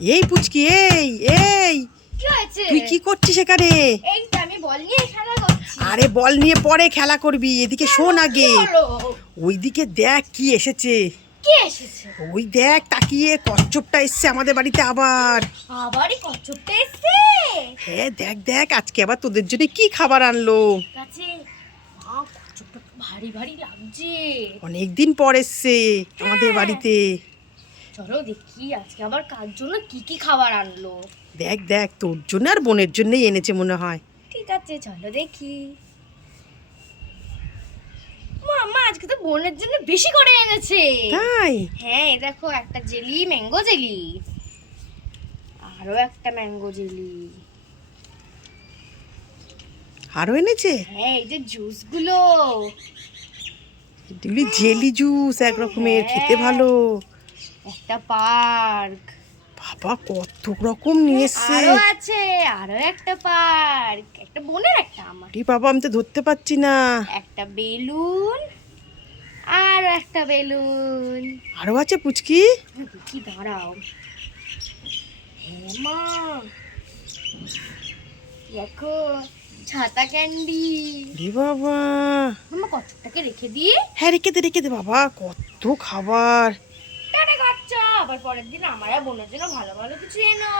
এই পুচকি, এই এই কি হয়েছে? তুই কি করছিস এখানে? এই তো আমি বল নিয়ে খেলা করছি। আরে বল নিয়ে পরে খেলা করবি, এদিকে শোন আগে। বলো। ওইদিকে দেখ কি এসেছে। কে এসেছে? ওই দেখ তাকিয়ে, কচ্ছপটা এসছে আমাদের বাড়িতে আবার। আবারই কচ্ছপটা এসেছে। হ্যাঁ দেখ দেখ, আজকে আবার তোদের জন্য কি খাবার আনলো। ঠিক আছে। কচ্ছপটা তো ভারী ভারী লাগছে। অনেকদিন পর এসছে আমাদের বাড়িতে। চলো দেখি আজকে আবার কার জন্য কি কি খাবার আনলো। দেখ দেখ, তোর জন্য আর বোনের জন্যই এনেছে মনে হয়। ঠিক আছে চলো দেখি। মাম্মা আজকে তো বোনের জন্য বেশি করে এনেছে। তাই? হ্যাঁ এই দেখো, একটা জেলি, ম্যাঙ্গো জেলি, আরো একটা ম্যাঙ্গো জেলি। আরো এনেছে? হ্যাঁ এই যে জুস গুলো, এগুলি জেলি জুস এক রকমের, খেতে ভালো। একটা পার্ক, বাবা কত রকম নিয়ে এসছে। আরো আছে আরো একটা পার্ক, একটা বোনের একটা আমার, আরে বাবা আমি তো ধরতে পারছি না। একটা বেলুন, আর একটা বেলুন। আরো আছে পুচকি? দেখি দাঁড়াও। হ্যাঁ মা, দেখো ছাতা ক্যান্ডি। রে বাবা, মামা কচ্ছপটাকে রেখে দিয়ে। হ্যাঁ রেখে দে বাবা, কত খাবার। টাটা কচ্ছপ, আবার পরের দিন আমার আর বোনের জন্য ভালো ভালো কিছু এনো।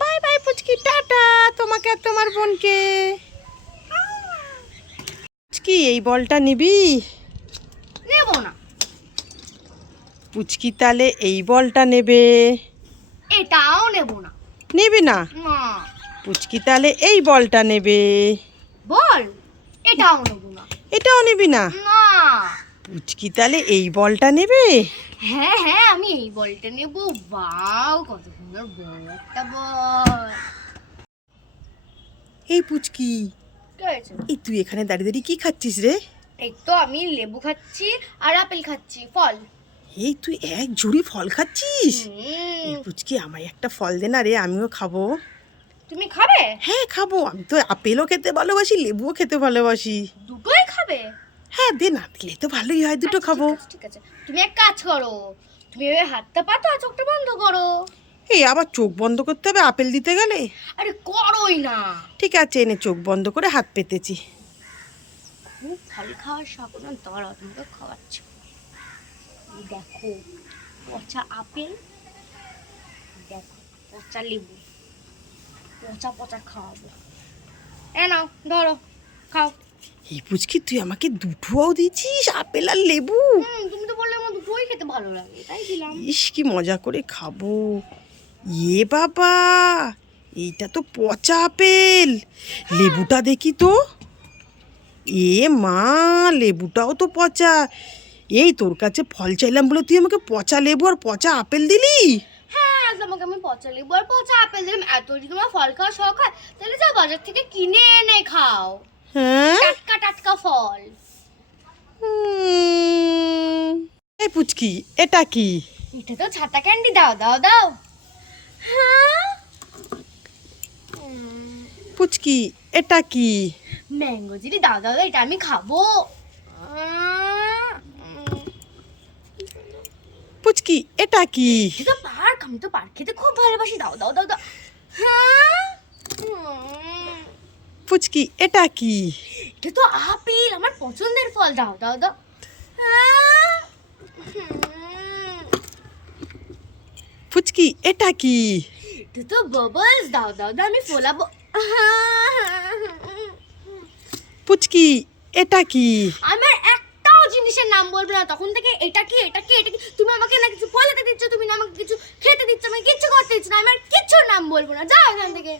বাই বাই পুচকি, টাটা তোমাকে আর তোমার বোনকে। পুচকি এই বলটা নিবি? নেব না। পুচকি তাহলে এই বলটা নেবে? এটাও নেব না। নিবি না? না। পুচকি তাহলে এই বলটা নেবে? বল, এটাও নেব না। এটাও নিবি না? না। পুচকি তাহলে এই বলটা নেবে? হ্যাঁ হ্যাঁ আমি এই বলটা নেব। বাও কত সুন্দর বড় একটা বল। এই পুচকি, কি হয়েছে? এই তুই এখানে দাঁড়িয়ে দাঁড়িয়ে কি খাচ্ছিস রে? এই তো আমি লেবু খাচ্ছি আর আপেল খাচ্ছি, ফল। এই তুই এক ঝুড়ি ফল খাচ্ছিস? এই হুম। পুচকি আমায় একটা ফল দে না রে, আমিও খাবো। তুমি খাবে? হ্যাঁ খাবো, আমি তো আপেলও খেতে ভালোবাসি, লেবুও খেতে ভালোবাসি। দুটোই খাবে? হ্যাঁ দে না, দিলে তো ভালোই হয়, দুটো আচ্ছা, খাবো। ঠিক আছে। তুমি এক কাজ করো, তুমি এভাবে হাতটা পাতো আর চোখটা বন্ধ করো। এই আবার চোখ বন্ধ করতে হবে আপেল দিতে গেলে? আরে করোই না। ঠিক আছে, এনে চোখ বন্ধ করে হাত পেতেছি। খুব ফল খাওয়ার শখ না, দাঁড়াও তোমাকে খাওয়াচ্ছি। এই দেখো পচা আপেল, দেখো পচা লেবু, পচা পচা খাওয়াবো। এ নাও ধরো, খাও। এই পুচকি তুই আমাকে দুটোও দিচ্ছিস, আপেল আর লেবু? তুমি তো বললে আমার দুটোই খেতে ভালো লাগে, তাই দিলাম। ইস কি মজা করে খাবো। এ বাবা, এইটা তো পচা আপেল। লেবুটা দেখি তো। এ মা, লেবুটাও তো পচা। এই তোর কাছে ফল চাইলাম বলে তুই আমাকে পচা লেবু আর পচা আপেল দিলি? হ্যাঁ তোমাকে আমি পচা লেবু আর পচা আপেল দিলাম। এত যদি তোমার ফল খাওয়ার শখ হয় তাহলে যাও বাজার থেকে কিনে এনে খাও, হ্যাঁ টাটকা টাটকা ফল। এই পুচকি এটা কি? এটা তো ছাতা ক্যান্ডি, দাও দাও দাও। হ্যাঁ পুচকি এটা কি? ম্যাঙ্গো জিলি, দাও দাও দাও, এটা আমি খাবো। পুচকি এটা কি? এটা তো পার্ক, আমি তো পার্ক খেতে খুব ভালোবাসি, দাও দাও দাও দাও। হ্যাঁ পুচকি এটা কি? এটা তো আপেল, আমার পছন্দের ফল, দাও দাও দাও। হ্যাঁ পুচকি এটা কি? এটা তো বাবলস, দাও দাও দাও, আমি ফোলাবো। পুচকি এটা কি? আমার একটাও জিনিসের নাম বলবে না তখন থেকে। এটা কি এটা কি এটা কি, তুমি আমাকে না কিছু ফলাতে দিচ্ছ, তুমি না আমাকে কিছু খেতে দিচ্ছ, আমি কিচ্ছু করতে দিচ্ছ না, আমি আর কিচ্ছুর নাম বলবো না, যাও এখান থেকে।